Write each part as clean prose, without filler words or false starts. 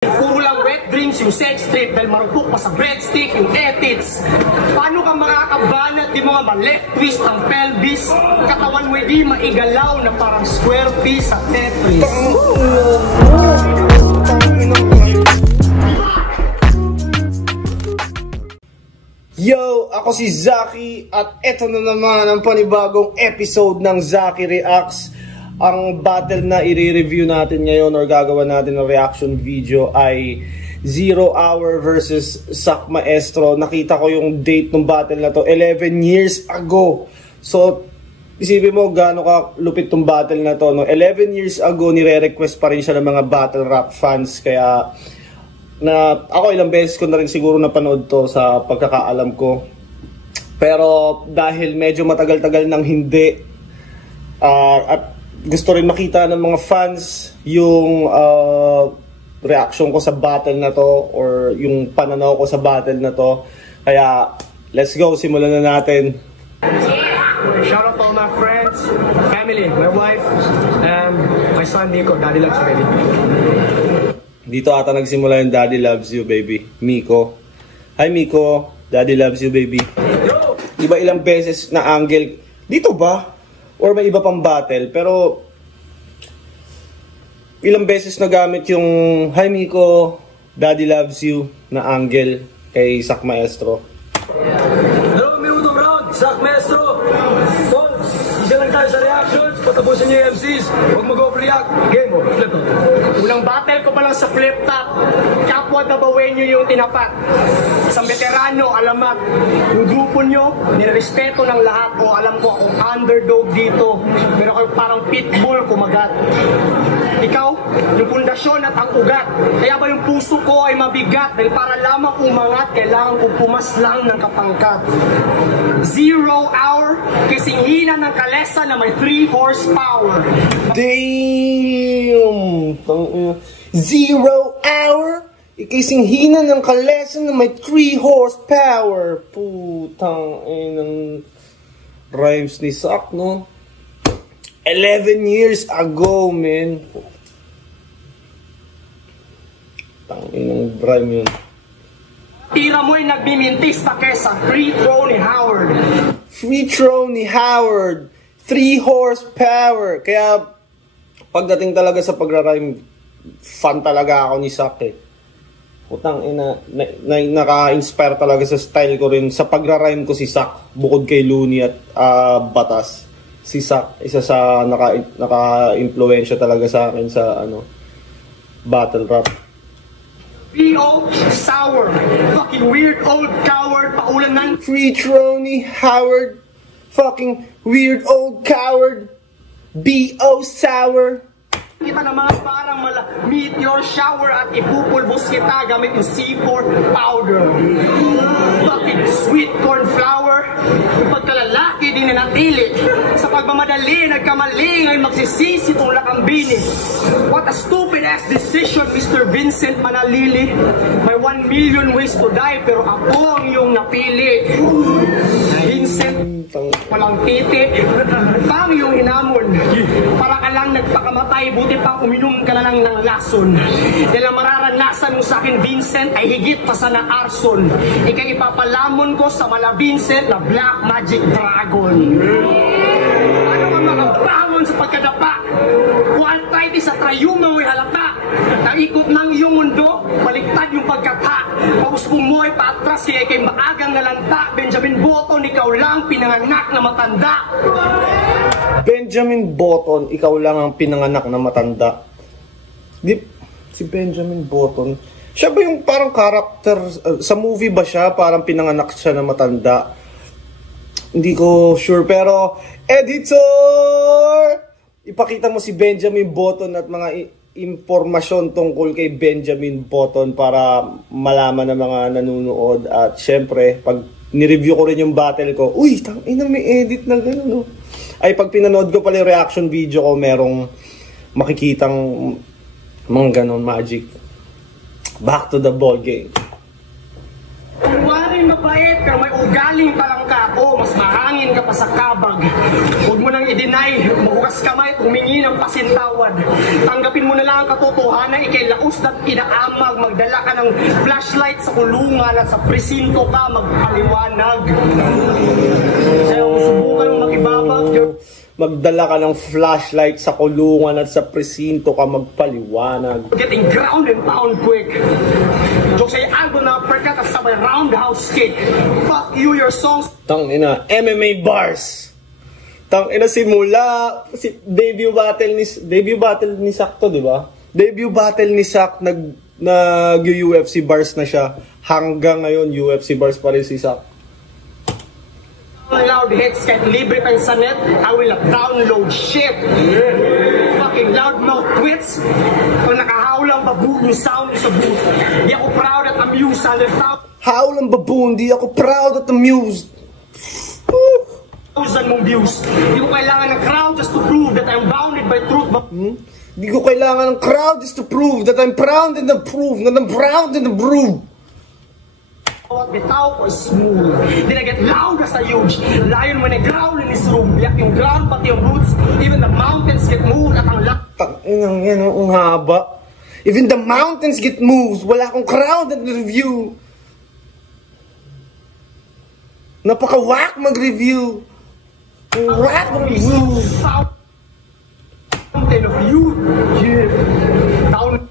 Puro lang wet dreams yung sex trip dahil marupok pa sa breadstick yung edits. Paano ka makakabanat di mga ma-left twist ang pelvis? Katawan mo di maigalaw na parang square piece sa Tetris. Yo! Ako si Zaki at eto na naman ang panibagong episode ng Zaki Reacts. Ang battle na i-review natin ngayon or gagawa natin ng reaction video ay 0 Hour versus Sak Maestro. Nakita ko yung date ng battle na to 11 years ago. So, isipin mo gaano ka lupit tong battle na to. No? 11 years ago, nire-request pa rin siya ng mga battle rap fans. Kaya, ako ilang beses ko na rin siguro napanood to sa pagkakaalam ko. Pero, dahil medyo matagal-tagal nang hindi, at gusto rin makita ng mga fans yung reaction ko sa battle na to or yung pananaw ko sa battle na to. Kaya, let's go. Simulan na natin. Shout out to all my friends, family, my wife, and my son Nico. Daddy loves you, baby. Dito ata nagsimula yung Daddy loves you, baby. Miko. Hi, Miko. Daddy loves you, baby. Diba ilang beses na angle? Dito ba? Or may iba pang battle, pero ilang beses nagamit yung Hi Miko, Daddy loves you na angle kay Sak Maestro. Dalawang minutong round, Sak Maestro. Tol, isa lang tayo sa reactions. Patapusin niyo yung MCs. Huwag mag-overreact. Game mo, flip top. Unang battle ko pa lang sa flip top. Kapwa dabawen niyo yung tinapat. Isang veterano, alamat. Yung grupo nyo, nirespeto ng lahat. O alam ko akong underdog dito. Pero kayo parang pitbull kumagat. Ikaw, yung pundasyon at ang ugat. Kaya ba yung puso ko ay mabigat? Dahil para lamang umangat, kailangan kong pumaslang ng kapangkat. 0 Hour, kasing hina ng kalesa na may 3 horsepower. Damn! 0 Hour, ikising hina ng kalesa na may 3 horsepower. Putang inang rhymes ni Sak, no? 11 years ago, man. Tanginang rhyme yun. Tira mo'y nagmimintis pa kesa free throw ni Howard. Free throw ni Howard. 3 horsepower. Kaya, pagdating talaga sa pagra-rhyme, fan talaga ako ni Sak eh. Putang ina, naka-inspire talaga sa style ko rin. Sa pagra-rhyme ko si Sak, bukod kay Looney at Batas. Si Sak, isa sa naka-influensya talaga sa akin sa battle rap. B.O. Sour. Fucking weird old coward. Paulan ng Free throw ni Howard. Fucking weird old coward. B.O. Sour. kita ng mga parang meteor shower at ipupulbos kita gamit yung C4 powder. Fucking sweet corn flour. Yung pagkalalaki din na natili. Sa pagmamadali, nagkamali ay magsisisi itong lakambini. What a stupid ass decision, Mr. Vincent Manalili. May 1 million ways to die pero ako ang iyong napili. Vincent, walang titi. Pang iyong hinamon. Para ka lang nagpakamatay, buti pang uminom ka na lang ng lason. Dahil ang mararanasan mo sa akin, Vincent, ay higit pa sa na arson. Ika'y ipapalamon ko sa mala Vincent na Black Magic Dragon. Ano ka makabangon sa pagkadapa? Quantities sa trayuma mo'y halata. Naikot ng iyong mundo, baliktad yung pagkata. Pauspong mo ay paatras, kaya kay maagang nalanta. Benjamin Button, ikaw lang pinanganak na matanda. Benjamin Button, ikaw lang ang pinanganak na matanda. Si Benjamin Button, siya ba yung parang character, sa movie ba siya, parang pinanganak siya na matanda? Hindi ko sure, pero editor! Ipakita mo si Benjamin Button at mga impormasyon tungkol kay Benjamin Button para malaman ng mga nanonood. At syempre, pag nireview ko rin yung battle ko, uy, tangina, may edit na gano'n, no? Ay, pag pinanood ko pala yung reaction video ko, merong makikitang mga ganon magic. Back to the ball game. Kumari Ay, mabait, pero may ugaling pa lang ka. O, mas mahangin ka pa sa kabag. Huwag mo nang i-deny, mahugas kamay, humingi ng pasintawad. Tanggapin mo na lang ang katotohanan, ikay laos at inaamag. Magdala ka ng flashlight sa kulungan at sa presinto ka magpaliwanag. Kaya kung subukan mong makibabag, magdala ka ng flashlight sa kulungan at sa presinto ka magpaliwanag. Getting ground and pound quick. Joke sa'yo, album na uppercut at sabay roundhouse kick. Fuck you, your songs. Tangina, MMA bars. Tangina, simula debut battle ni Sak to, di ba? Debut battle ni Sak, nag-UFC bars na siya. Hanggang ngayon, UFC bars pa rin si Sak. Loud hits, kahit libre pa sa net, I will download shit. Fucking loudmouth twits. Kung nakahawlang baboon yung sound sa booth. Di ako proud at amused. Howlang baboon, di ako proud at amused. 1,000 mong views. Di ko kailangan ng crowd just to prove that I'm bounded by truth. Di ko kailangan ng crowd just to prove that I'm proud and approved, that I'm proud and approved. Bawat bitaw ko smooth. Then I get loud as a huge lion when I growl in this room. Biyak yung ground, pati yung roots. Even the mountains get moved at ang Tanginang yan, ang haba. Even the mountains get moved. Wala akong crowd at review. Napaka-whack mag-review. Whack mag-review. Fountain of youth. Yeah. Down.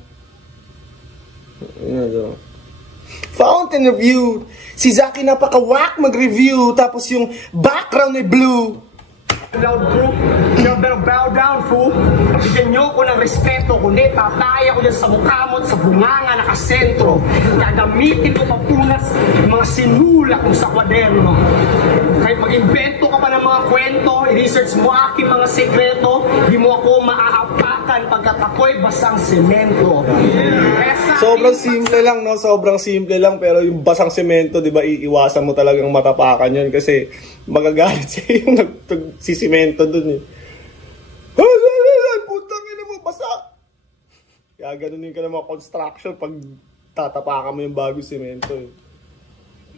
Fountain of Youth. Si Zaki napaka-whack mag-review. Tapos yung background ay blue. Loud group, you better bow down, fool. Bigyan nyo ko ng respeto, kundi tataya ko dyan sa mukha mo at sa bunganga nakasentro. Gagamitin ko papunas yung mga sinula kong sa kwaderno. Kahit mag-invento ka pa ng mga kwento, i-research mo aking mga sekreto, di mo ako maaapakan pagkat ako'y basang semento. Sobrang simple lang, no? Sobrang simple lang, pero yung basang semento, di ba, iiwasan mo talagang matapakan yun kasi magagalit siya yung nagsisimento dun eh. Putang ina mo, basa! Kaya ganunin ka ng mga construction pag tatapakan mo yung bagong semento eh.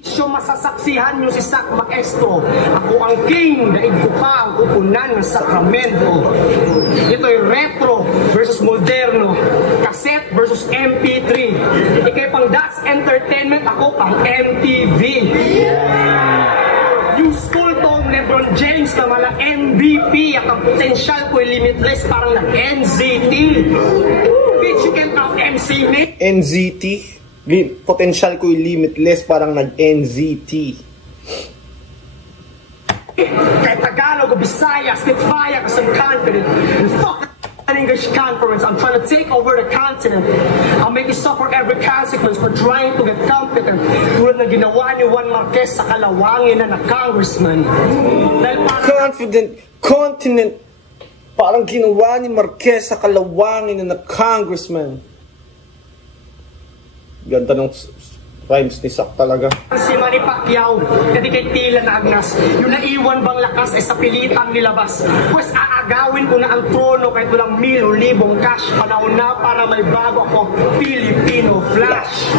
So masasaksihan nyo si Sak Maestro. Ako ang king, daig ko pa ang kupunan ng Sacramento. Ito'y retro versus moderno, cassette versus MP3. Ikay pang That's Entertainment, ako pang MTV. Yung school tong Lebron James na mala MVP at ang potensyal ko ay limitless parang nag-NZT. Bitch, you can't out MC me. NZT? Potential ko yung limitless parang nag-NZT. Kahit Tagalog o Bisaya, Spitfire kasi I'm confident. And fuck an English conference, I'm trying to take over the continent. I'll make you suffer every consequence for trying to get competent. Tulad na ginawa ni Juan Marquez sa Kalawangin na congressman. Confident, continent, parang ginawa ni Marquez sa Kalawangin na congressman. Ganda ng rhymes ni Sak talaga. Si Manny Pacquiao, kasi kay Tila na Agnas, yung naiwan bang lakas ay sa pilitang nilabas. Pues aagawin ko na ang trono kahit walang libong cash. Panahon na para may bago ako, Filipino Flash.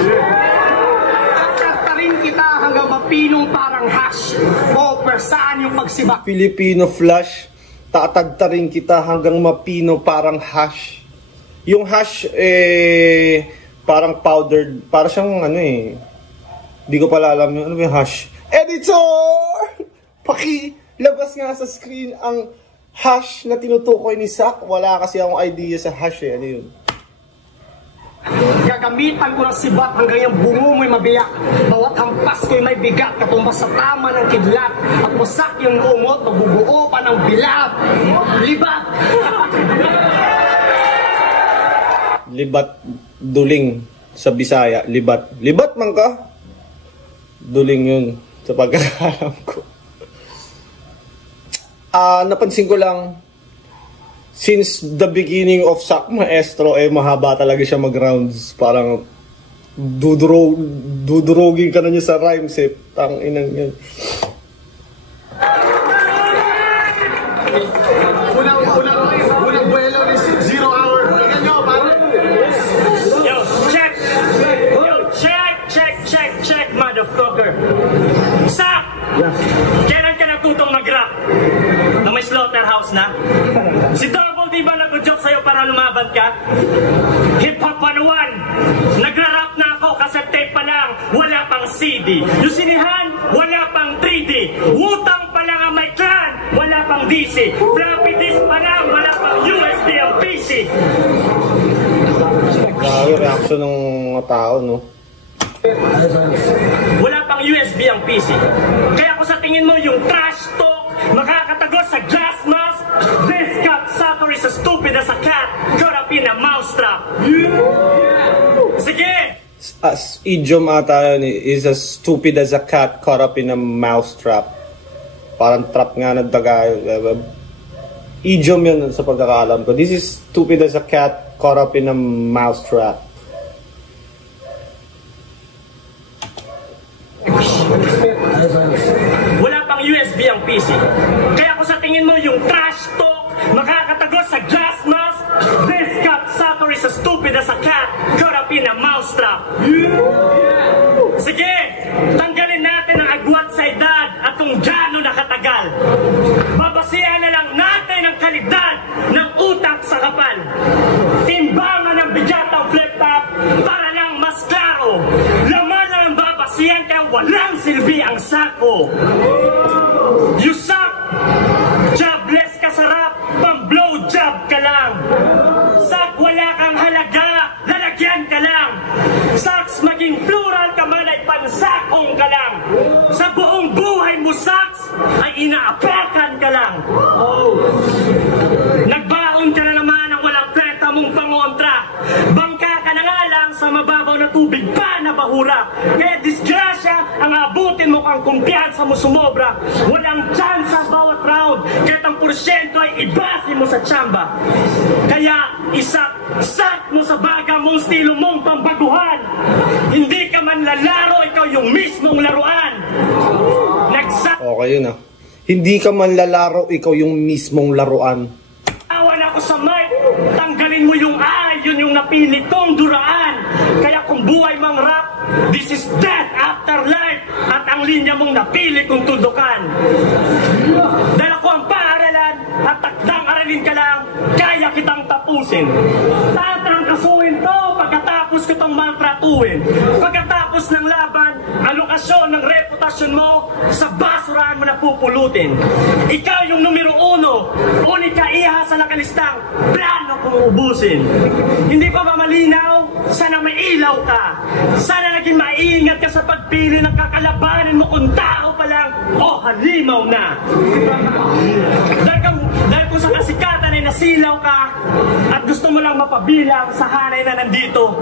Tatarin kita hanggang mapinong parang hash. O, persaan yung pagsiba. Filipino Flash, tatagtarin kita hanggang mapino parang hash. Yung hash, parang powdered, para siyang ano eh, di ko pala alam yung, ano yung hash. Editor! Pakilabas nga sa screen ang hash na tinutukoy ni Sak. Wala kasi akong idea sa hash eh, ano yun? Gagamitan ko ng sibat hanggang yung bungo mo'y mabiyak. Bawat hampas ko'y may bigat, katumbas sa tama ng kidlat. At wasak yung umot, mabubuo pa ng bilat. Libat! Libat, duling sa Bisaya, libat. Libat man ka? Duling yun sa pagkakalam ko. Napansin ko lang, since the beginning of Sak Maestro, mahaba talaga siya mag-rounds. Parang dudurogin ka na niya sa rhymes eh. Tanginang yan. Unang buwelo ni 0 hour. Yo, check, motherfucker. CD. Yung sinihan, wala pang 3D. Wutang pa lang ang may clan, wala pang DC. Floppy disk pa lang, wala pang USB ang PC. Grabe reaction ng mga tao, no? Wala pang USB ang PC. Kaya kung sa tingin mo yung trash talk, makakatagos sa glass mask, this cat sucker is as stupid as a cat caught up in a mousetrap. Sige! As idiom ata yun, is as stupid as a cat caught up in a mousetrap. Parang trap nga ng daga. Idiom yun sa pagkakaalam ko. This is stupid as a cat caught up in a mousetrap. Wala pang USB ang PC. Kaya kung sa tingin mo yung trash talk, makakatagos sa glass mask, this cat sucker is as stupid as a cat caught up in a mousetrap. Sige, tanggalin natin ang agwat sa edad at kung gaano nakatagal. Babasihan na lang natin ang kalidad ng utak sa kapal. Timbangan ng bigatang flip-top para lang mas klaro. Laman na ang babasihan kaya walang silbi ang sako. You suck! Jobless ka sarap, pang blowjob ka lang. Sak, wala kang halaga, lalagyan ka lang. Saks, maging plural ka man ay pansakong ka lang. Sa buong buhay mo, saks, ay inaapakan ka lang. Nagbaon ka na naman ang walang kwenta mong pangontra. Bangka ka na nga lang sa mababaw na tubig pa na bahura. Kaya disgrasya ang abutin mo kang kumpiyansa mo sumobra. Walang chance sa bawat round, kahit ang porsyento ay ibase mo sa tsamba. Kaya isak mo sa baga mong estilo mong pambaguhan. Hindi ka man lalaro, ikaw yung mismong laruan. Okay yun ah. Hindi ka man lalaro, ikaw yung mismong laruan. Awan ako sa mic, tanggalin mo yung ay, yun yung napili kong duraan. Kaya kung buhay mang rap, this is death after life. At ang linya mong napili kong tundukan. Dahil ako ang paaralan at takdang aralin ka lang, kaya kitang tapusin. Tatrangkasuhin to pagkatapos ko tong maltratuin. Pagkatapos ng laban, alokasyon ng reputasyon mo, sa basurahan mo na pupulutin. Ikaw yung numero 1, unika iha sa nakalistang plano kong ubusin. Hindi pa ba malinaw? Sana may ilaw ka. Sana naging maingat ka sa pagpili ng kakalabanin mo kung tao pa lang o halimaw na. Dahil kung sa kasikatan ay nasilaw ka at gusto mo lang mapabilang sa hanay na nandito,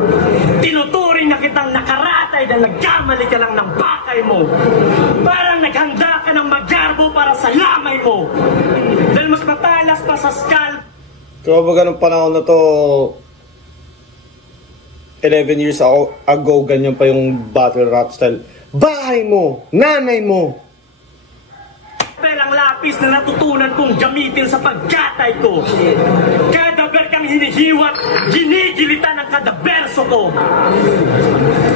tinuturing na kitang nakaratay dahil nagkamali ka lang ng bakay mo. Parang naghanda ka ng magarbo para sa lamay mo. Dahil mas matalas pa sa scalp. Kaya ba ganun panahon na to, 11 years ago, ganyan pa yung battle rap style. Bahay mo, nanay mo. Pelang lapis na natutunan kong gamitin sa pagkatay ko. Kada ber kang hinihiwat, ginigilitan ang kada berso ko.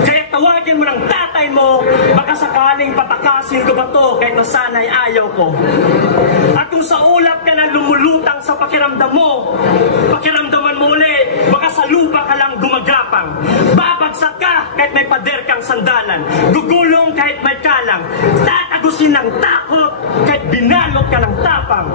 Kaya tawagin mo ng tatay mo, baka sakaling patakasin ko ba to kahit na sana'y ayaw ko. At kung sa ulap ka na lumulutang sa pakiramdam mo, pakiramdaman mo ulit, baka sa lupa ka lang gumagapang. Babagsak ka kahit may pader kang sandalan. Gugulong kahit may kalang. Tatagusin ng takot kahit binalot ka ng tapang.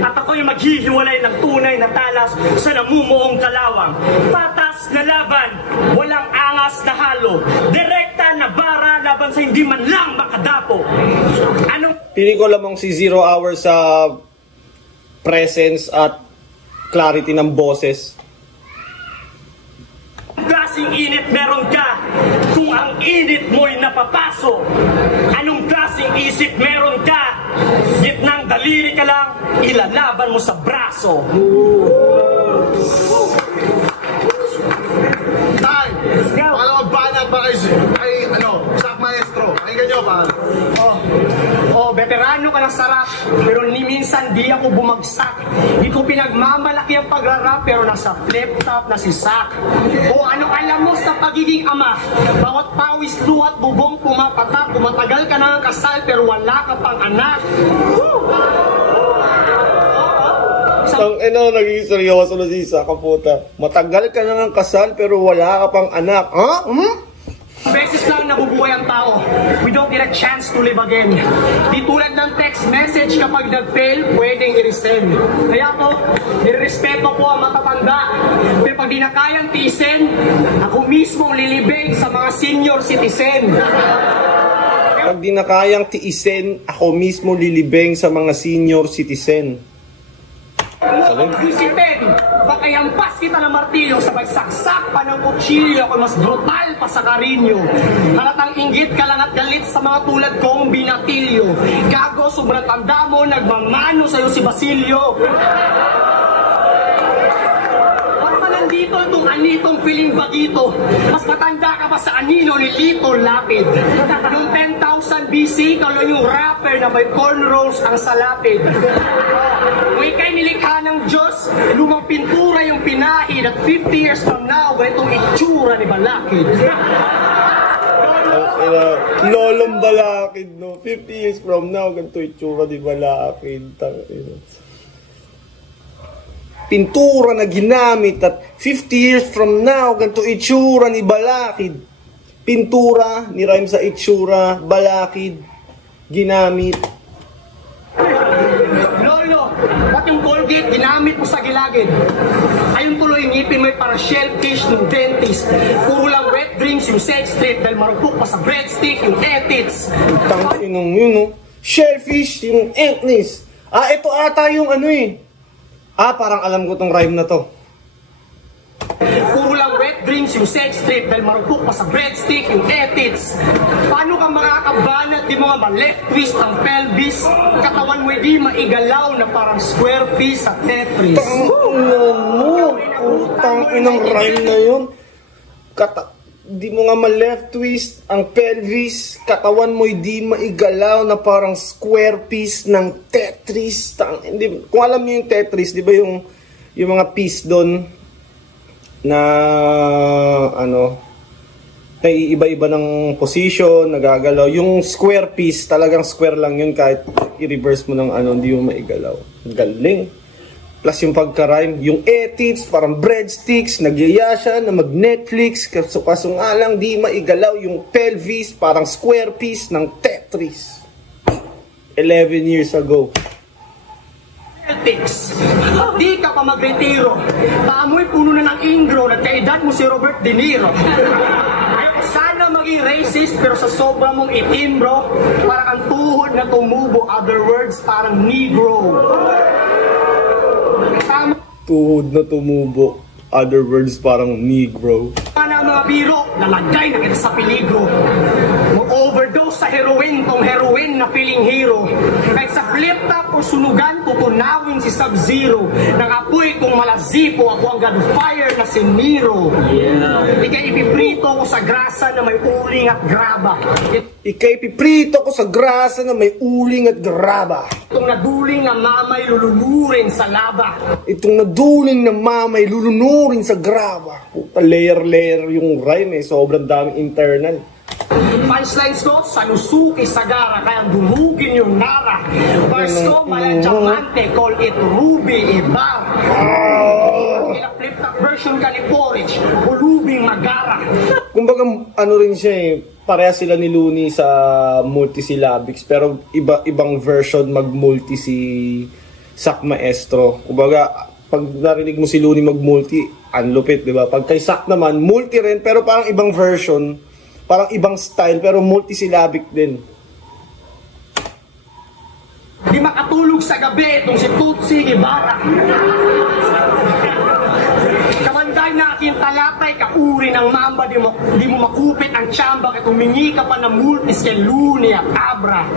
At ako'y maghihiwalay ng tunay na talas sa namumuong kalawang. Patas na laban, walang angas na halo. Direkta na bara laban sa hindi man lang makadapo. Pili ko lamang si 0 hours sa presence at clarity ng boses. Klaseng init meron ka kung ang init mo'y napapasok? Anong klaseng isip meron ka? Gitnang daliri ka lang, ilalaban mo sa braso. Tay! Pakala magbanat pa kay Sak Maestro. Pakinggan nyo pa. Veterano ka ng sarap, pero ni minsan di ako bumagsak. Di ko pinagmamalaki ang pagrarap, pero nasa flip-top na si Sak. O ano alam mo sa pagiging ama? Bawat pawis, luhat, bubong, pumapatak. Kumatagal ka na ng kasal, pero wala ka pang anak. Naging seryoso na si Sak, kaputa. Matagal ka na ng kasal, pero wala ka pang anak. Ha? Beses lang nabubuhay ang tao. We don't get a chance to live again. Di tulad ng text message kapag nag-fail, pwedeng i-resend. Kaya po, nirespeto po ang matatanda. Pero pag di na kayang tiisin, ako mismo lilibig sa mga senior citizen. Pag di na kayang tiisin, ako mismo lilibing sa mga senior citizen. Isipin, pakayampas kita ng martilyo, sabay saksak pa ng kutsilyo, ako mas brutal pa sa karinyo. Halatang inggit ka lang at galit sa mga tulad kong binatilyo. Gago, sobrang tanda mo, nagmamano sa'yo si Basilio. Nandito itong anitong piling bagito. Mas matanda ka pa sa anino ni Lito Lapid. Noong 10,000 BC, ikaw yung rapper na may cornrows ang salapid. Kung ika'y nilikha ng Diyos, lumang pintura yung pinahid at 50 years from now, ganitong itsura ni Balakid. Lolong Balakid, no? 50 years from now, ganito itsura ni Balakid. Pintura na ginamit at 50 years from now, ganito itsura ni Balakid. Pintura, ni rhyme sa itsura, Balakid, ginamit. Lolo, ba't yung Colgate ginamit mo sa gilagid? Ayun tuloy ngipin may para shellfish ng dentist. Puro lang wet dreams yung sex trip dahil marupok pa sa breadstick yung etits. Tanginong yun, no? Shellfish yung etnis. Ito ata yung ano eh. Parang alam ko tong rhyme na to. Puro lang wet dreams yung sex trip dahil marupok pa sa breadstick yung etits. Paano ka makakabanat di mo nga ma-left twist ang pelvis? Katawan mo di maigalaw na parang square piece sa Tetris. Tanginong rhyme na yun. Di mo nga ma-left twist ang pelvis, katawan mo'y di maigalaw na parang square piece ng Tetris. Kung alam niyo yung Tetris, di ba yung mga piece doon na na iiba-iba ng position, nagagalaw. Yung square piece, talagang square lang yun kahit i-reverse mo ng hindi mo maigalaw. Galing. Plus yung pagka-rhyme, yung etits, parang breadsticks, nagyaya siya na mag-Netflix, kaso nga lang di maigalaw yung pelvis, parang square piece ng Tetris. 11 years ago. Celtics, di ka pa mag-retiro. Paamoy puno na ng ingro, nagkaedad mo si Robert De Niro. Ayoko sana maging racist, pero sa sobra mong itim, bro, parang ang tuhod na tumubo, other words, parang negro. Tuhod na tumubo. Other words, parang negro. Sana mga biro, nalagay na kita sa peligro. Mo-overdose sa heroin, tong heroin na feeling hero. Kahit sa flip top o sunugan, tutunawin si Sub-Zero. Nang apoy kong malazipo, ako ang gunfire na si Nero. Ika'y ipiprito ko sa grasa na may uling at graba. Ika'y piprito ko sa grasa na may uling at graba. Itong naduling na mamay lulunurin sa laba. Itong naduling na mamay lulunurin sa graba. Puta, layer yung rhyme eh. Sobrang daming internal. Punchlines ko, Sanusuki Sagara, kaya dumugin yung nara. Verse ko, Malandiamante, call it Ruby Ibarra. Ina-flip top version ka ni Porridge, Ulubing Magara. Kumbaga, rin siya eh. Pareha sila ni Looney sa multisyllabics, pero ibang version mag-multi si Sak Maestro. Kumbaga, pag narinig mo si Looney mag-multi, ang lupit, di ba? Pag kay Sak naman, multi rin, pero parang ibang version, parang ibang style, pero multisyllabic din. Di makatulog sa gabi itong si Tutsi Ibarra. Kamanday na aking talatay, kauri ng mamba, di mo makupit ang tsamba, kaya tumingi ka pa ng multis kay Looney at Abra.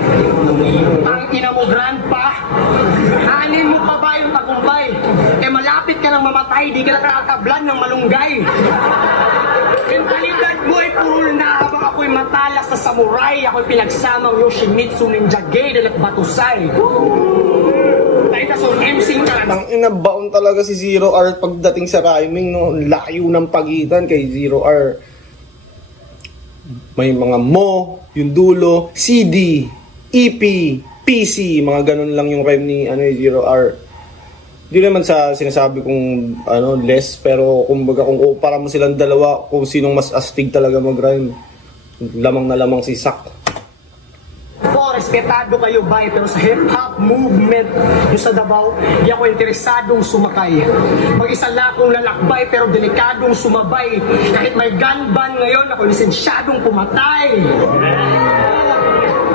Ang ina mo, grandpa, hanin mo pa ba yung tagumpay? Malapit ka nang mamatay, di ka nakakablan ng malunggay. Mentalidad mo ay puro na habang ako'y matalas na samurai, ako'y pinagsamang Yoshimitsu, Ninja Gaiden at Batusai. Tayo na so MC ka lang. Ang inabaon talaga si Zero R pagdating sa rhyming, no? Layo ng pagitan kay Zero R. May mga mo, yung dulo, CD, EP, PC, mga ganun lang yung rhyme ni Zero R. Hindi naman sa sinasabi kong less, pero kumbaga kung para mo silang dalawa, kung sinong mas astig talaga mag-rhyme. lamang na lamang si Sak. Po, respetado kayo ba? Pero sa hip-hop movement yung sa Davao, di ako interesadong sumakay. Mag-isa lang akong lalakbay pero delikadong sumabay. Kahit may gun ban ngayon, ako lisensyadong pumatay.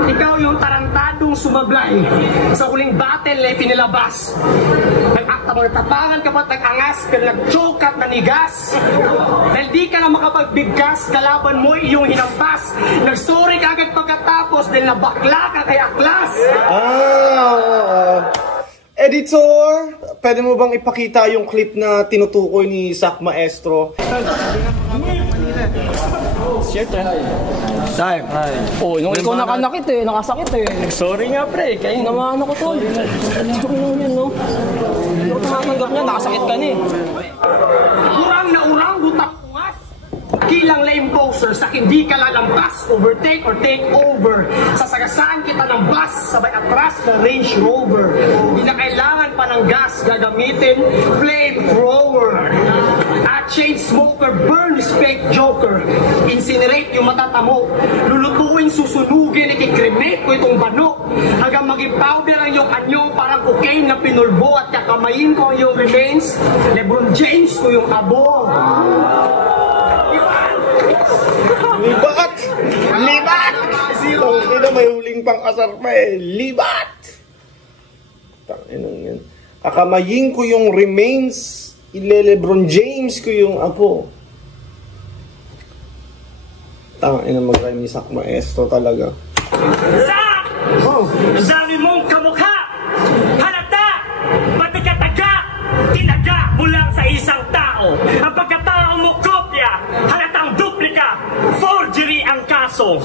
Ikaw yung tarantadong sumablay sa huling battle na ipinilabas. Nag-akta mo tapangan ka ba't nag-angas pero nag-choke at nanigas. Dahil di ka na makapagbigkas, kalaban mo iyong hinampas. Nag-sorry ka agad pagkatapos dahil nabakla ka kay Aklas. Editor, pwede mo bang ipakita yung clip na tinutukoy ni Sak Maestro? Siyempre. Time. Oh, nung ikaw nakanakit eh, nakasakit eh. Sorry nga pre, kaya naman ako tol. Sorry naman yun, no? Ikaw tumatanggap niya, nakasakit ka na eh. Urang na urang, butang ungas. Kilang lame poser sa hindi ka lalampas, overtake or take over. Sasagasaan kita ng bus, sabay atras ng Range Rover. Hindi na kailangan pa ng gas, gagamitin flamethrower. At chain smoker, burn fake joker. Incinerate yung matatamo. Lulutuin, susunugin, ikikremate ko itong bano. Hanggang maging powder ang iyong anyo, parang cocaine na pinulbo at kakamayin ko ang iyong remains. LeBron James ko yung abo. Libat! Libat! Tangin na may huling pang-asar pa eh. Libat! Tangin na yan. Kakamayin ko yung remains. LeBron James ko yung apo. Tangin na mag-rhyme ni Sak Maestro talaga. Sak! Dami mong kamukha! Halata! Pati ka taga! Tinaga mo lang sa isang tao. Ang pagkatao mo kopya, halatang duplika. Forgery ang kaso.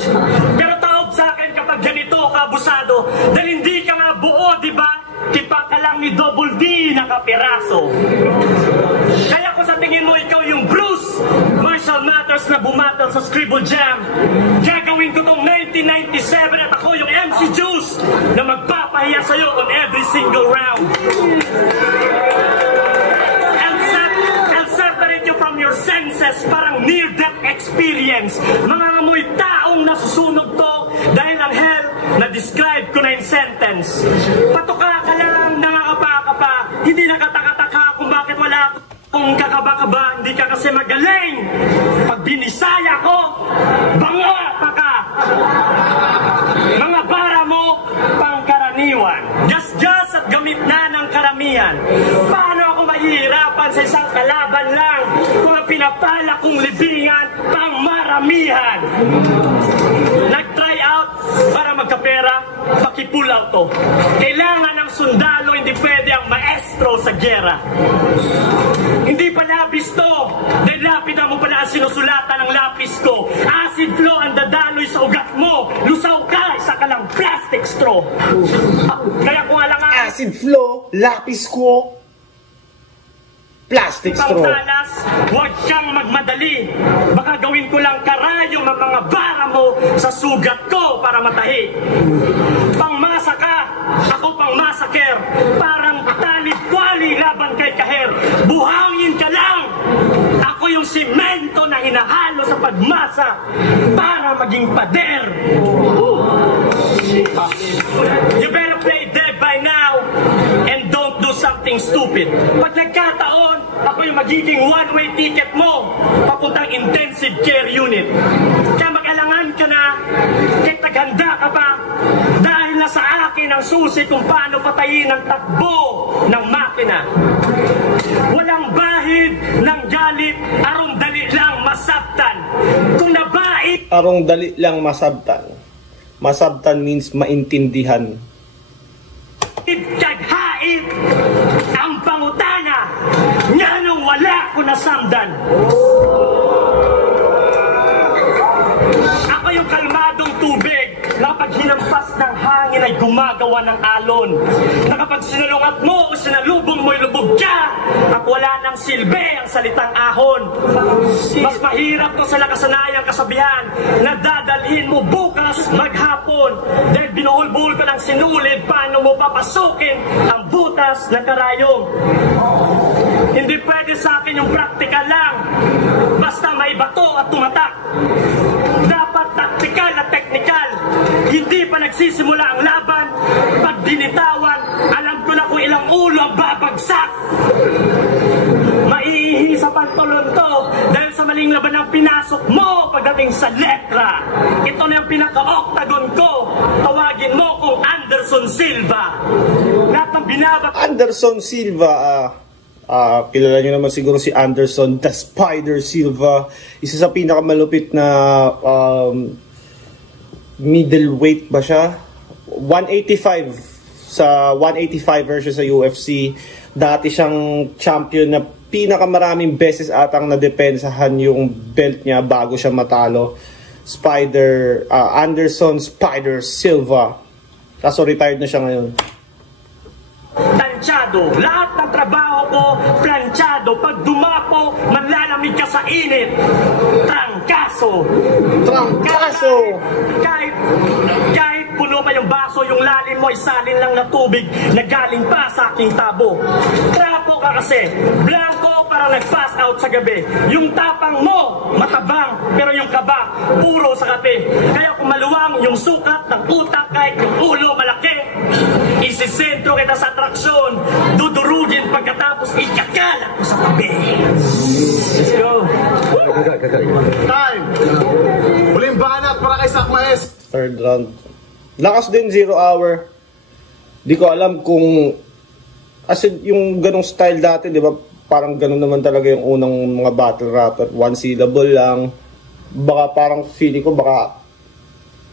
Pero tawag sa akin kapag ganito ka abusado. Dahil hindi ka nga buo, di ba? Kipa ka lang ni Double D na kapiraso. Kaya kung sa tingin mo ikaw yung Bruce Marshall Matters na bumatal sa Scribble Jam, gagawin ko tong 1997 at ako yung MC Juice na magpapahiya sa'yo on every single round. I'll separate you from your senses, parang near-death experience. Mga amoy taong nasusunog to dahil ang hell na-describe ko na in sentence. Patuka ka lang, nangakapa ka pa, hindi nakataka-taka kung bakit wala kung kakaba-kaba, hindi ka kasi magaling. Pag binisaya ko, banga pa ka. Mga bara mo, pangkaraniwan. Gas-gas at gamit na ng karamihan. Paano ako mahihirapan sa isang kalaban lang kung ang pinapala kong libingan pang maramihan? Nag-try out para magkapera, pakipull out to. Kailangan ng sundalo, hindi pwede ang maestro sa gyera. Hindi pa lapis to, dahil lapida mo pala ang sinusulatan ng lapis ko. Acid flow ang dadaloy sa ugat mo. Lusaw ka, isa ka lang plastic straw. Kaya kung alangan Acid flow, lapis ko, plastic straw. pangtalas, huwag kang magmadali. Baka gawin ko lang karayong ang mga bara mo sa sugat ko para matahi. Pangmasa ka, ako pangmasaker. Parang talib-kwali laban kay Kaher. Buhangin ka lang. Ako yung simento na hinahalo sa pagmasa para maging pader. You better play dead by now and don't do something stupid. Pag nagkataon, ako yung magiging one-way ticket mo papuntang intensive care unit. Kaya mag-alangan ka na, kahit naghanda ka pa, dahil na sa akin ang susi kung paano patayin ang takbo ng makina. Walang bahid ng galit, arong dali lang masabtan. Kung nabait, Arong dali lang masabtan. Masabtan means maintindihan. kaghait ang pangutana nga nung wala ko nasamdan. Ako yung kalmadong tubig na pag hinampas ng hangin ay gumagawa ng alon. Na kapag sinalungat mo o sinalubong mo'y lubog ka at wala nang silbi ang salitang ahon. Mas mahirap to sa nakasanayang kasabihan na dadalhin mo bukas maghapon dahil binuhol-buhol ka ng sinulid paano mo papasukin ang butas ng karayong. Hindi pwede sa akin yung praktikal lang basta may bato at tumatak. Dapat nagsisimula ang laban, pag dinitawan, alam ko na kung ilang ulo ang babagsak. Maiihi sa pantulon to dahil sa maling laban ang pinasok mo pagdating sa letra. Ito na yung pinaka-octagon ko. Tawagin mo kung Anderson Silva. Lahat ng binabak... Anderson Silva, kilala nyo naman siguro si Anderson the Spider Silva. Isa sa pinakamalupit na middleweight ba siya? 185 sa 185 versus sa UFC. Dati siyang champion na pinakamaraming beses atang nadepensahan yung belt niya bago siya matalo. Anderson Spider Silva. Kaso retired na siya ngayon. Planchado. Lahat ng trabaho ko, planchado. Pag dumapo, manlalamig ka sa init. Trangkaso. Trangkaso! Kahit puno pa yung baso, yung lalim mo ay salin lang na tubig na galing pa sa aking tabo. Trapo ka kasi. Blanco parang nag-pass out sa gabi. Yung tapang mo, matabang. Pero yung kaba, puro sa kape. Kaya kung maluwang yung sukat ng utak kahit yung ulo malaki, isisentro kita sa atraksyon, dudurugin pagkatapos ikakalat ko sa tabi. Let's go. Time! Huling banat para kay Sakmaes. Third round. Lakas din, 0 hour. Di ko alam kung... Kasi yung ganong style dati, di ba? Parang ganon naman talaga yung unang mga battle rapper. One syllable lang. Baka parang feeling ko baka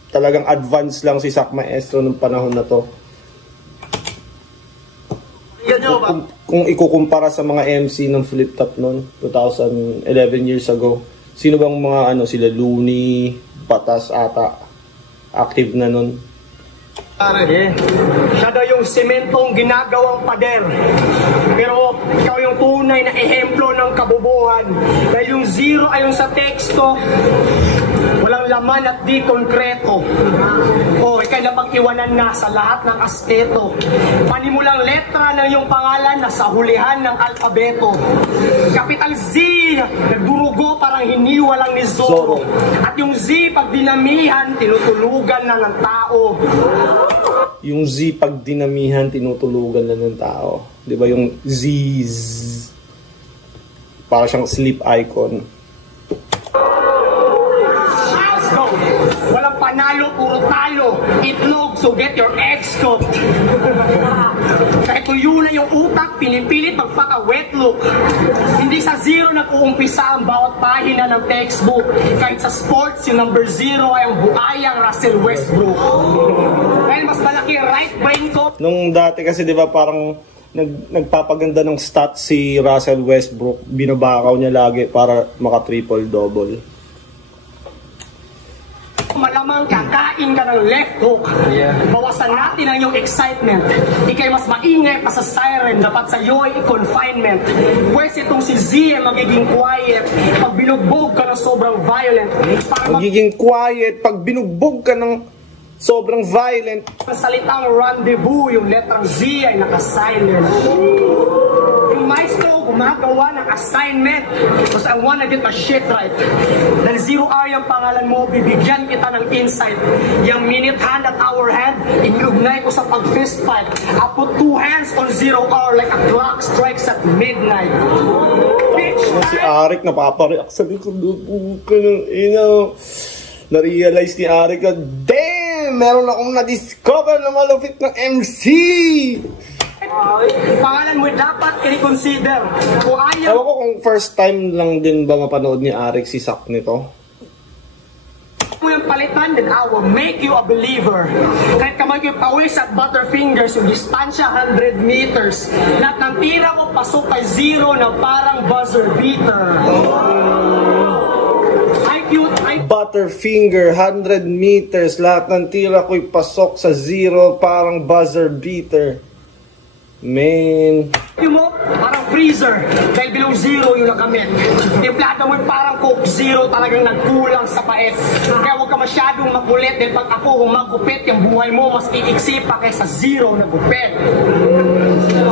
talagang advance lang si Sak Maestro nung panahon na to. Kung ikukumpara sa mga MC ng Flip Top noon, 2011 years ago, sino bang mga sila Looney, Patas ata, active na noon? Siya daw yung sementong ginagawang pader. Pero ikaw yung tunay na ehemplo ng kabubuhan. Dahil yung zero ay yung sa teksto, walang laman at di konkreto. O ikay na pag-iwanan na sa lahat ng aspeto. Panimulang letra ng iyong pangalan na sa hulihan ng alfabeto. Capital Z, nagdurugo parang hiniwalang ni Zorro. At yung Z, pag dinamihan, tinutulugan na ng tao. Yung Z pag dinamihan, tinutulugan na ng tao. Di ba yung Z, para siyang sleep icon. Let's go! Walang panalo, puro talo. Itlog, so get your eggs cooked. Kahit tuyo na yung utak, pinipilit magpaka-wet look. Hindi sa zero nag-uumpisa ang bawat pahina ng textbook. Kahit sa sports, yung number 0 ay ang buayang Russell Westbrook. Dahil mas malaki right brain ko. Nung dati kasi 'di ba parang nagpapaganda ng stats si Russell Westbrook, binabakaw niya lagi para maka triple double. Malamang kakain ka ng left hook. Bawasan natin ang iyong excitement. Ikay mas maingay pa sa siren. Dapat sa iyo ay confinement. Pwes itong si Z ay magiging quiet pag binugbog ka ng sobrang violent. Magiging quiet pag binugbog ka ng sobrang violent. Ang salitang rendezvous, yung letrang Z ay naka-silent. Yung maestro gumagawa ng assignment because I wanna get my shit right. Dahil 0R yung pangalan mo, bibigyan kita ng insight. Yung minute hand at hour hand, iniugnay ko sa pag-fist fight. I put 2 hands on 0R like a clock strikes at midnight. Bitch, Si Arik napapareact sa likod ka ng na-realize ni Arik na, damn! Meron akong na-discover na malupit ng MC! Pangalan mo dapat i-reconsider. Kung ayaw Ewan ko kung first time lang din ba mapanood ni Arik si Sak nito. mo yung palitan, then I will make you a believer. Kahit kamay ko yung pawis at butterfingers, yung distansya 100 meters. Lahat ng tira ko pasok kay 0 na parang buzzer beater. Butterfinger, 100 meters, lahat ng tira ko'y pasok sa 0 parang buzzer beater. Man. Yung mo, parang freezer. Dahil below 0 yung nagamit. Timplada mo parang Coke Zero, talagang nagkulang sa paet. Kaya huwag ka masyadong makulit. Dahil pag ako humagupit, yung buhay mo mas iiksi pa kaysa 0 na gupit.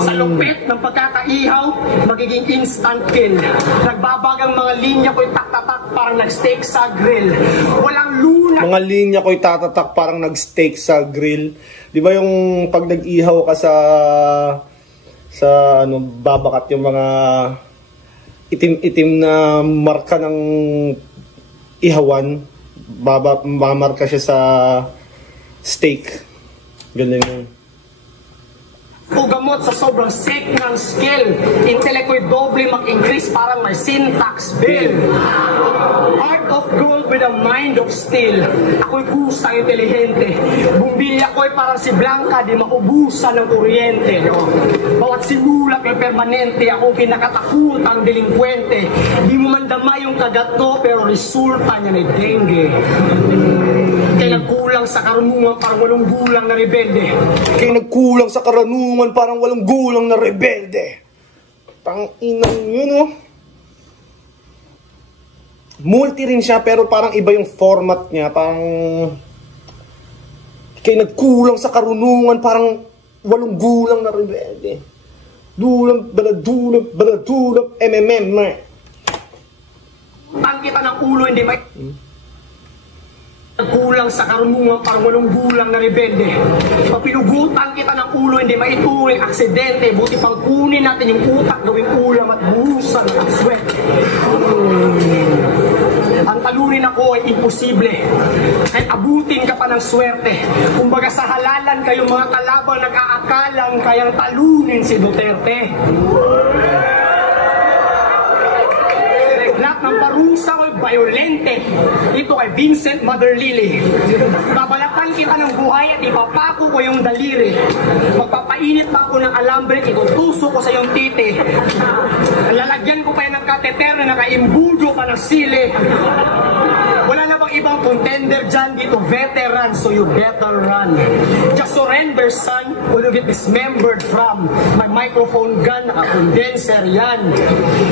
Sa lupit ng pagkakaihaw, magiging instant kill. Nagbabagang mga linya ko yung tak-tatak parang nag-steak sa grill. Walang luna. Mga linya ko'y tatatak parang nag-steak sa grill. Di ba yung pag nag-ihaw ka sa ano, babakat yung mga itim-itim na marka ng ihawan. Mamarka siya sa steak. Galing yun. Gamot sa sobrang sick ng skill. Intellect ko'y doble mag-increase parang may syntax bill. Heart of gold with a mind of steel. Ako'y kusang intelihente. Bumbilya ko'y parang si Blanca, di maubusan ng kuryente. Bawat simula may permanente, ako kinakatakutang delinkwente. Di mo man dama yung kagat ko, pero resulta niya na dengue. Kaya nagkulang sa karunungan parang walong gulang na rebelde. Kaya nagkulang sa karunungan parang walang gulang na rebelde. Tang-inang yun, oh. Multi rin siya, pero parang iba yung format niya. Parang kaya nagkulang sa karunungan parang walang gulang na rebelde. Dulang, baladulang, MMM. Tangkita ng ulo, hindi may... Kulang sa karunungan parang walong gulang na rebelde. Papinugutan kita ng ulo, hindi maituring aksidente. Buti pang kunin natin yung utak, gawing ulam at buhusan at sweat. Ang talunin ako ay imposible. Kahit abutin ka pa ng swerte. Kumbaga sa halalan kayong mga kalabang nag-aakalang kayang talunin si Duterte. Lahat ng parusa ko'y violente. Ito kay Vincent Mother Lily. Babalatan kita ng buhay at ipapako ko yung daliri. Magpapainit pa ako ng alambre, itutusok ko sa yung titi. Lalagyan ko pa yan ng kateter na nakaimbudo pa ng sili. Wala na bang ibang contender dyan dito, veteran, so you better run. Just surrender, son, or you get dismembered from my microphone gun, naka-condenser yan.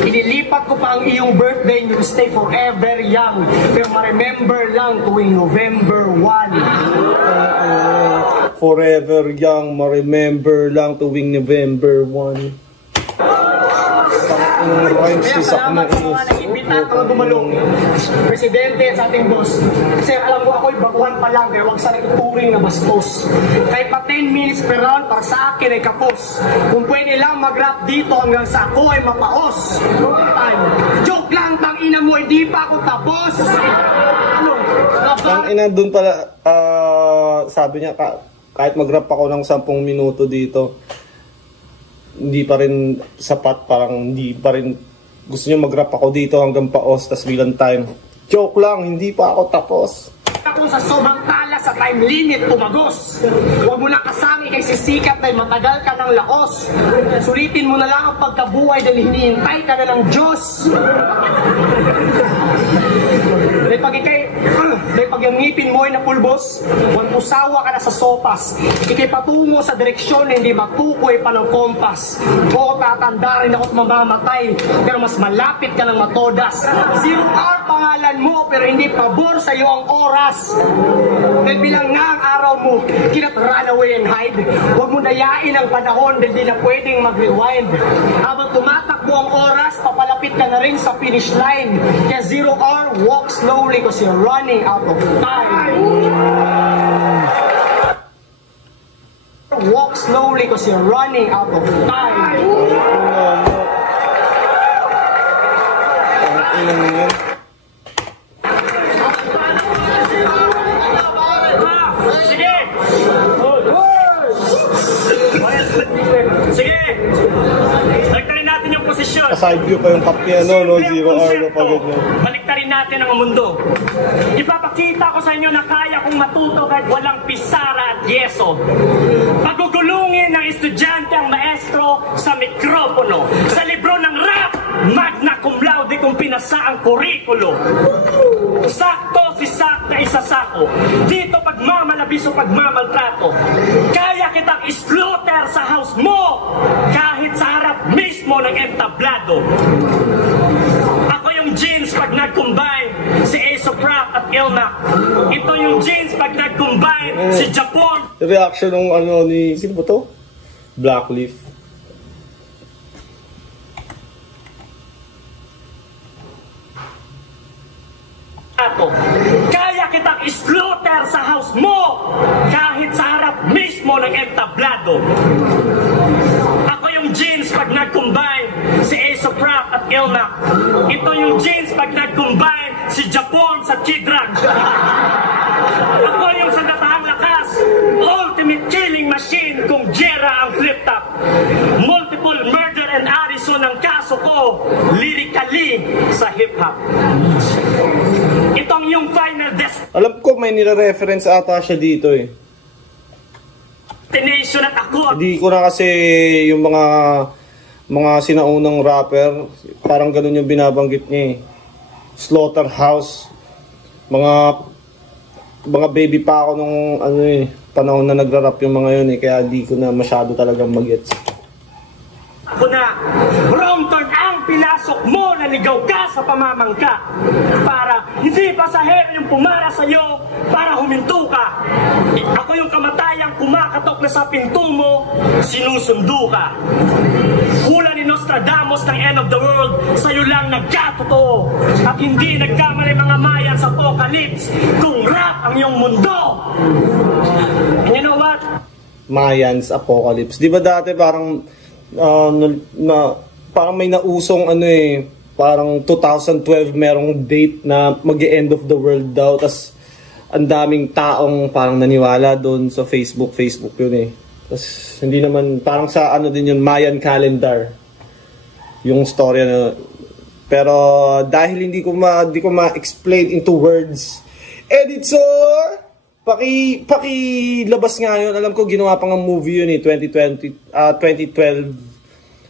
Inilipat ko pa ang iyong birthday, you'll stay forever young. Pero ma-remember lang tuwing November 1. Forever young, ma-remember lang tuwing November 1. Kaya salamat sa mga nag-imbita at gumalong. Presidente sa ating boss. Sir, alam mo ako'y baguhan pa lang, pero huwag sana ituturing na bastos. Kahit pa 10 minutes per round, para sa akin ay kapos. Kung pwede lang mag-rap dito hanggang sa ako ay mapaos. Joke lang, tangina mo, hindi pa ako tapos. Tangina, dun pala, sabi niya, kahit mag-rap ako ng 10 minuto dito, hindi pa rin sapat, parang hindi pa rin gusto niya mag-rap ako dito hanggang paos, tas bilang time. Joke lang, hindi pa ako tapos. Ako sa sobrang tala sa time limit umagos. Huwag mo na kasami kay sisikat dahil matagal ka ng lakos. Sulitin mo na lang ang pagkabuhay dahil hinihintay ka na ng Diyos. Dahil pag yung ngipin mo ay napulbos, huwag usawa ka na sa sopas. Ikay patungo sa direksyon na hindi matukoy pa ng kompas. Oo, tatanda rin ako't mamamatay, pero mas malapit ka ng matodas. 0R pangalan mo, pero hindi pabor sa iyo ang oras. Dahil bilang nga ang araw mo, kinat run away and hide. Huwag mo dayain ang panahon dahil di na pwedeng mag-rewind. Habang tumatakbo ang oras, papalapit ka na rin sa finish line. Kaya 0R, walk slowly because you're running out of time. Walk slowly because you're running out of time. Sige! Baliktarin natin yung posisyon. Side view pa yung kapiano, no? 0R na pagod nyo. Baliktarin natin ang mundo. Ipapakita ko sa inyo na kaya kong matuto kahit walang pisara at yeso. Pagugulungin ng estudyante ang maestro sa mikropono. Sa libro ng rap, magna cum laude kung pinasa ang kurikulo. Sakto si Sak na isasako. Dito pagmamalabis o pagmamaltrato. Kaya kitang slaughter sa house mo kahit sa harap mismo ng entablado. Ako yung jeans pag nag-combine si Ace of Rap at Ilmac. Ito yung jeans pag nag-combine si Japon. Reaction ng ano ni, sino ba to? Blackleaf. Kaya kitang slaughter kalmado. Ako yung jeans pag nag-combine si Ace of Rap at Ilmac. Ito yung jeans pag nag-combine si Japon sa Kid Rock. Ako yung sa datahang lakas, ultimate killing machine kung Jera ang flip top. Multiple murder and arson ang kaso ko, lyrically sa hip-hop. Itong yung final Alam ko may nire-reference ata siya dito eh. destination at ako. Hindi ko na kasi yung mga sinaunang rapper, parang ganun yung binabanggit niya eh. Slaughterhouse, mga baby pa ako nung panahon na nagra-rap yung mga yun eh, kaya di ko na masyado talagang mag-gets. Ako na, wrong turn ang pinasok mo, naligaw ka sa pamamangka. Para hindi pasahero yung pumara sa'yo, para huminto ka. Ako yung kamatayang kumakatok na sa pinto mo, sinusundo ka. Hula ni Nostradamus ng end of the world, sa'yo lang nagkatotoo. At hindi nagkamali mga Mayan sa apocalypse, kung rap ang iyong mundo. And you know what? Mayans Apocalypse. Di ba dati parang parang may nausong parang 2012 merong date na mag-end of the world daw, tas ang daming taong parang naniwala doon sa Facebook yun eh. Tas hindi naman, parang sa din yun, Mayan calendar yung storya na, pero dahil hindi ko ma-explain into words, editor, pakilabas nga yun. Alam ko ginawa pang ang movie yun eh, 2012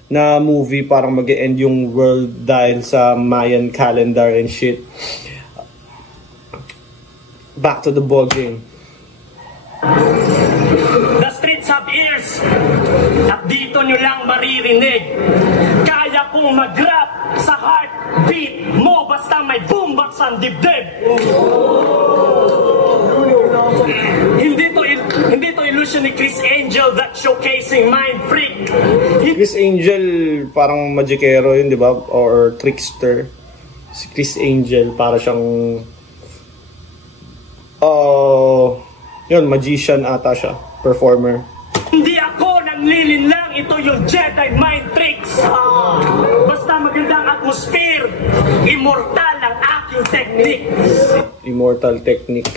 na movie, parang mag-e-end yung world dahil sa Mayan calendar and shit. Back to the ball game. The streets have ears at dito nyo lang maririnig. Kaya kong mag-rap sa heartbeat mo basta may boombox ang dibdib. Hindi to illusion ni Chris Angel that showcasing Mind Freak. Chris Angel parang magicero yun, di ba? Or trickster. Si Chris Angel para siyang yun, magician ata siya, performer. Hindi ako nanlilinlang, ito yung Jedi mind tricks. Basta magandang atmosphere, immortal ang aking technique. Immortal technique.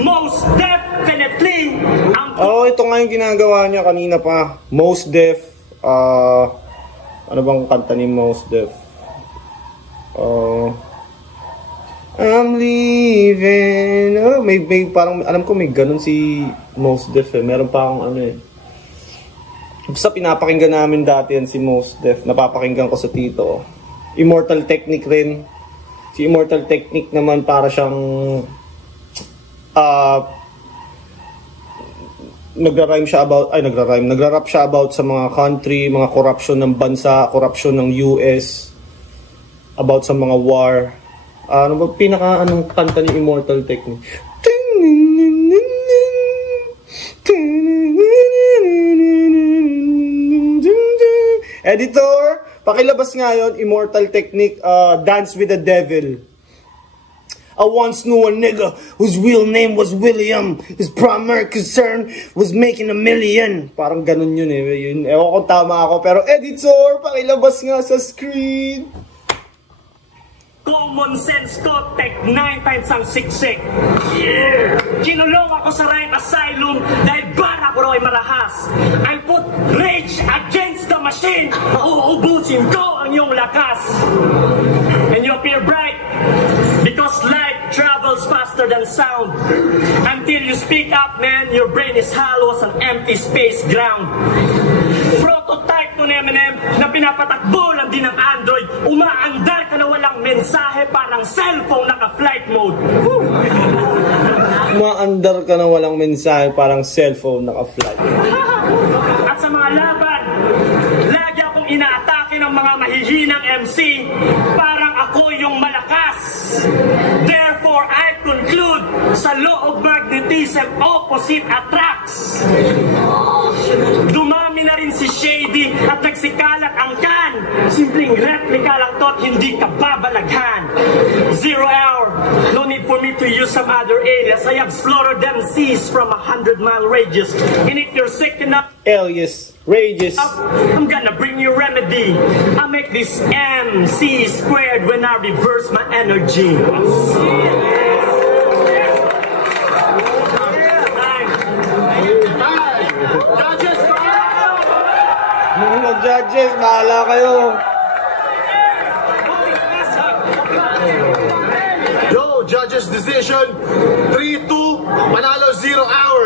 Most definitely ang ito nga yung ginagawa niya kanina pa. Most Def. Ano bang kanta ni Most Def? I'm leaving. May parang alam ko may ganun si Most Def eh. Meron pa akong basta pinapakinggan namin dati yan si Most Def. Napapakinggan ko sa tito. Immortal Technique rin. Si Immortal Technique naman para siyang nagra-rap siya about sa mga country, mga corruption ng bansa, corruption ng US, about sa mga war. Ano ba anong kanta ni Immortal Technique? Editor, pakilabas nga yun, Immortal Technique, Dance with the Devil. I once knew a nigga whose real name was William. His primary concern was making $1 million. Parang ganun yun eh. Ewan kung tama ako. Pero editor, pakilabas nga sa screen. common sense ko, tek 9 times ang siksik. Yeah! Kinulong ako sa rhyme asylum dahil bara ko raw ay marahas. I put rage against the machine. Uubusin ko ang iyong lakas. And you appear bright because light travels faster than sound. Until you speak up, man, your brain is hollow as an empty space ground. Prototype to Eminem na pinapatakbo lang din ng Android. Umaandar ka na walang mensahe, parang cellphone naka-flight mode. Umaandar ka na walang mensahe, parang cellphone naka-flight. At sa mga laban, lagi akong inaatake ng mga mahihinang MC, parang ako yung malakas. Therefore, I conclude, sa law of magnetism, opposite attracts. Dumami na rin si Shady at nagsikalat ang kan. Si Simpleng replica lang to at hindi ka babalaghan. 0 hour, no need for me to use some other alias. I have slaughtered them seas from 100-mile radius. And if you're sick enough, Alias, Rages. I'm gonna bring you remedy. I make this MC squared when I reverse my energy. Mga judges, bahala kayo. Yo, judges decision, 3-2, panalo 0 hour.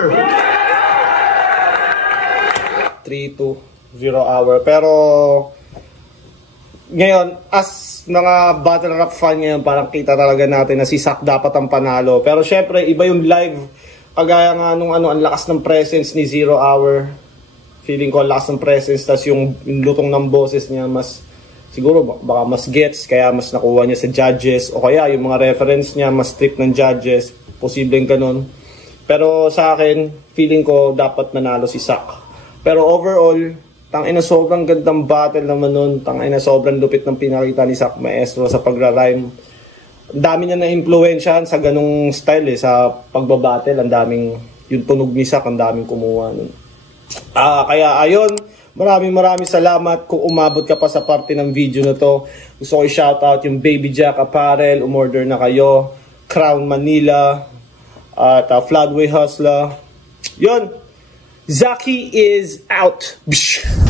3-2, 0 hour. Pero, ngayon, as mga battle rap fan ngayon, parang kita talaga natin na si Zack dapat ang panalo. Pero syempre, iba yung live. Kagaya nga nung ang lakas ng presence ni 0 hour. Feeling ko ang lakas ng presence, tas yung lutong ng boses niya mas, siguro baka mas gets, kaya mas nakuha niya sa judges, o kaya yung mga reference niya mas strict ng judges, posibleng ganun. Pero sa akin, feeling ko dapat nanalo si Zack. Pero overall, tangina sobrang gandang battle naman nun, tangina sobrang lupit ng pinakita ni Zack Maestro sa pagra-rhyme. Ang dami niya na-influensyahan sa ganung style sa pagbabattle, ang daming, yung tunog ni Zack, ang daming kumuha nun. Kaya ayun, maraming salamat kung umabot ka pa sa parte ng video na to. Gusto ko i-shoutout yung Baby Jack Apparel, umorder na kayo, Crown Manila, at Floodway Hustler. Yun, Zaki is out. Bsh.